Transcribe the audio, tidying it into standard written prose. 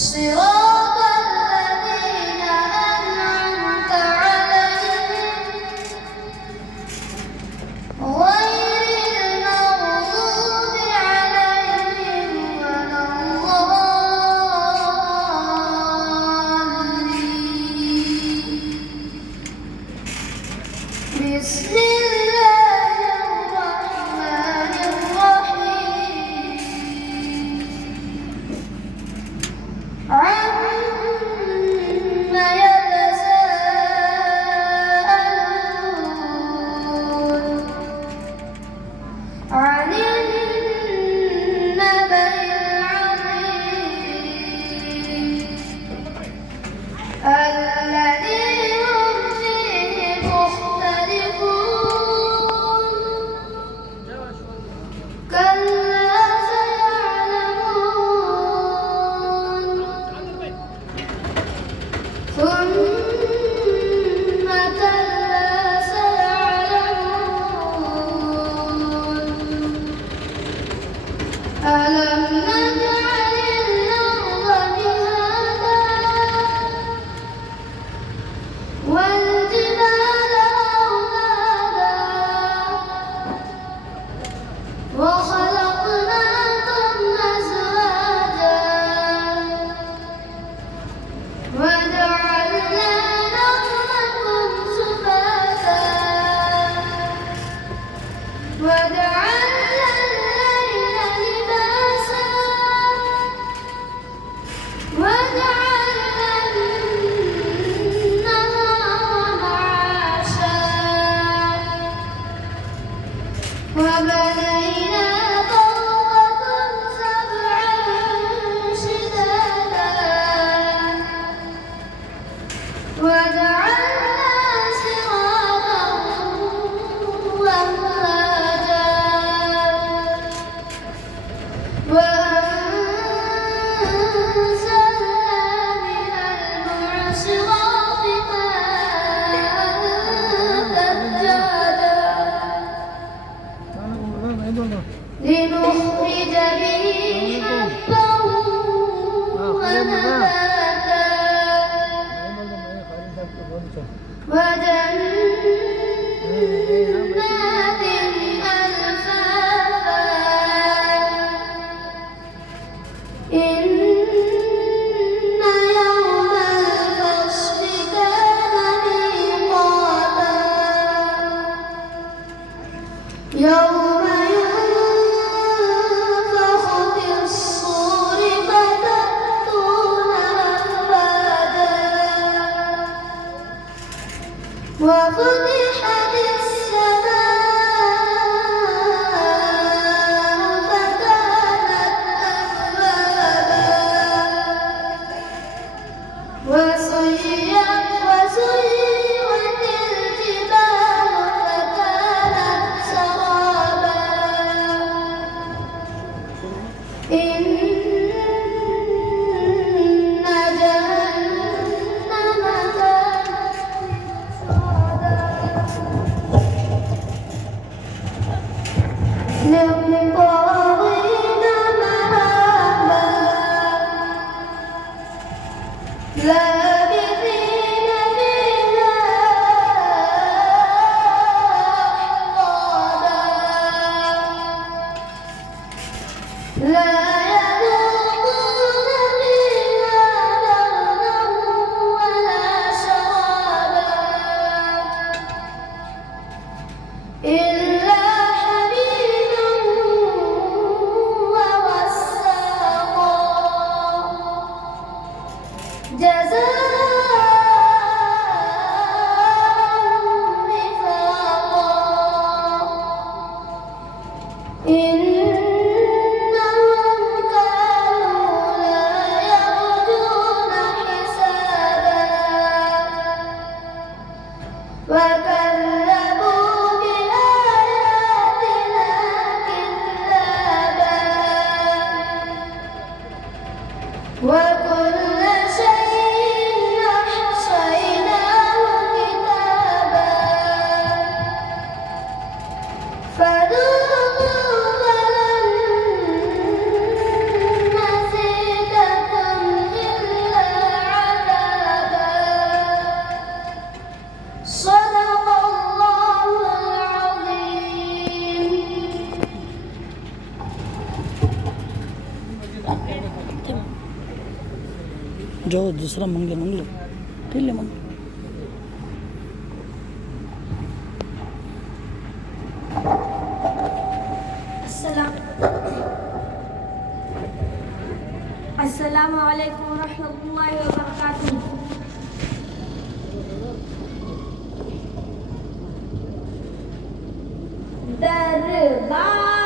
صراط الذين أنعمت عليهم غير المغضوب عليهم ولا الضالين. بسم الله الرحمن الرحيم. عما يتساءلون عن النبأ العظيم الذي هم فيه مختلفون. كلا سيعلمون ثم كلا سيعلمون ألم نجعل الأرض مهادا والجبال أوتادا وخلقناكم أزواجا وجعلنا نومكم سباتا وجعلنا الليل لباسا وجعلنا النهار معاشا وبنينا فوقكم سبعا شدادا وجعلنا سراجا وهاجا وأنزلنا من المعصرات ماء ثجاجا لنخرج به حبا ونباتا وجنات ألفافا إن يوم الفصل كان ميقاتا يوم ينفخ في الصور فتأتون أفواجا وفتحت السماء فكانت أبوابا وسيرت الجبال فكانت سرابا إن جهنم كانت مرصادا للطاغين مآبا لابثين فيها أحقابا لا يذوقون فيها بردا ولا شرابا إلا حميما وغساقا جزاء وفاقا إنهم जो दूसरा मंगले मंगलो ठीक है मंग Assalamualaikum warahmatullahi wabarakatuh. Darbaan